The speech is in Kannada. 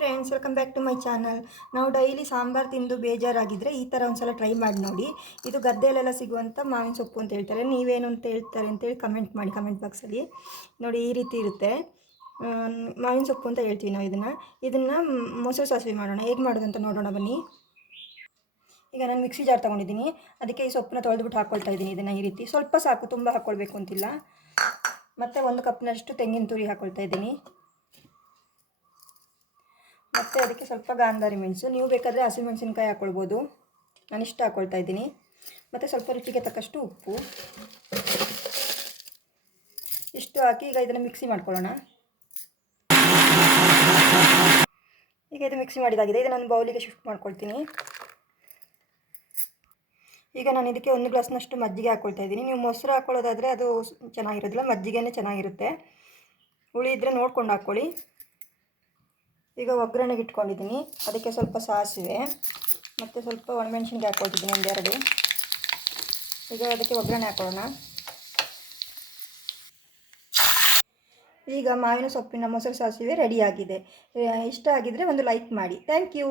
Friends, welcome back to my channel. ನಾವು ಡೈಲಿ ಸಾಂಬಾರು ತಿಂದು ಬೇಜಾರಾಗಿದ್ದರೆ ಈ ಥರ ಒಂದು ಸಲ ಟ್ರೈ ಮಾಡಿ ನೋಡಿ. ಇದು ಗದ್ದೆಯಲ್ಲೆಲ್ಲ ಸಿಗುವಂಥ ಮಾವಿನ ಸೊಪ್ಪು ಅಂತ ಹೇಳ್ತಾರೆ. ನೀವೇನು ಅಂತ ಹೇಳ್ತಾರೆ ಅಂತೇಳಿ ಕಮೆಂಟ್ ಮಾಡಿ, ಕಮೆಂಟ್ ಬಾಕ್ಸಲ್ಲಿ. ನೋಡಿ, ಈ ರೀತಿ ಇರುತ್ತೆ. ಮಾವಿನ ಸೊಪ್ಪು ಅಂತ ಹೇಳ್ತೀವಿ ನಾವು ಇದನ್ನು ಮೊಸರು ಸಾಸಿವೆ ಮಾಡೋಣ. ಹೇಗೆ ಮಾಡೋದಂತ ನೋಡೋಣ ಬನ್ನಿ. ಈಗ ನಾನು ಮಿಕ್ಸಿ ಜಾರ್ ತೊಗೊಂಡಿದ್ದೀನಿ. ಅದಕ್ಕೆ ಈ ಸೊಪ್ಪನ್ನ ತೊಳೆದ್ಬಿಟ್ಟು ಹಾಕ್ಕೊಳ್ತಾ ಇದ್ದೀನಿ. ಇದನ್ನು ಈ ರೀತಿ ಸ್ವಲ್ಪ ಸಾಕು, ತುಂಬ ಹಾಕ್ಕೊಳ್ಬೇಕು ಅಂತಿಲ್ಲ. ಮತ್ತು 1 ಕಪ್ನಷ್ಟು ತೆಂಗಿನ ತುರಿ ಹಾಕ್ಕೊಳ್ತಾ ಇದ್ದೀನಿ. ಮತ್ತು ಅದಕ್ಕೆ ಸ್ವಲ್ಪ ಗಾಂಧಾರಿ ಮೆಣಸು, ನೀವು ಬೇಕಾದರೆ ಹಸಿಮೆಣಸಿನ್ಕಾಯಿ ಹಾಕ್ಕೊಳ್ಬೋದು. ನಾನು ಇಷ್ಟು ಹಾಕ್ಕೊಳ್ತಾ ಇದ್ದೀನಿ. ಮತ್ತು ಸ್ವಲ್ಪ ರುಚಿಗೆ ತಕ್ಕಷ್ಟು ಉಪ್ಪು ಇಷ್ಟು ಹಾಕಿ ಈಗ ಇದನ್ನು ಮಿಕ್ಸಿ ಮಾಡ್ಕೊಳ್ಳೋಣ. ಈಗ ಇದು ಮಿಕ್ಸಿ ಮಾಡಿದಾಗಿದೆ. ಇದು ನಾನು ಬೌಲಿಗೆ ಶಿಫ್ಟ್ ಮಾಡ್ಕೊಳ್ತೀನಿ. ಈಗ ನಾನು ಇದಕ್ಕೆ 1 ಗ್ಲಾಸ್ನಷ್ಟು ಮಜ್ಜಿಗೆ ಹಾಕ್ಕೊಳ್ತಾ ಇದ್ದೀನಿ. ನೀವು ಮೊಸರು ಹಾಕ್ಕೊಳ್ಳೋದಾದರೆ ಅದು ಚೆನ್ನಾಗಿರೋದಿಲ್ಲ, ಮಜ್ಜಿಗೆನೇ ಚೆನ್ನಾಗಿರುತ್ತೆ. ಹುಳಿ ಇದ್ದರೆ ನೋಡ್ಕೊಂಡು ಹಾಕ್ಕೊಳ್ಳಿ. ಈಗ ಒಗ್ಗರಣೆಗೆ ಇಟ್ಕೊಂಡಿದ್ದೀನಿ. ಅದಕ್ಕೆ ಸ್ವಲ್ಪ ಸಾಸಿವೆ ಮತ್ತು ಸ್ವಲ್ಪ ಒಣಮೆಣಸಿನ್ಕಾಯಿ ಹಾಕ್ಕೊಳ್ತಿದ್ದೀನಿ, 1-2. ಈಗ ಅದಕ್ಕೆ ಒಗ್ಗರಣೆ ಹಾಕೊಳ್ಳೋಣ. ಈಗ ಮಾವಿನ ಸೊಪ್ಪಿನ ಮೊಸರು ಸಾಸಿವೆ ರೆಡಿಯಾಗಿದೆ. ಇಷ್ಟ ಆಗಿದ್ದರೆ ಒಂದು ಲೈಕ್ ಮಾಡಿ. Thank you.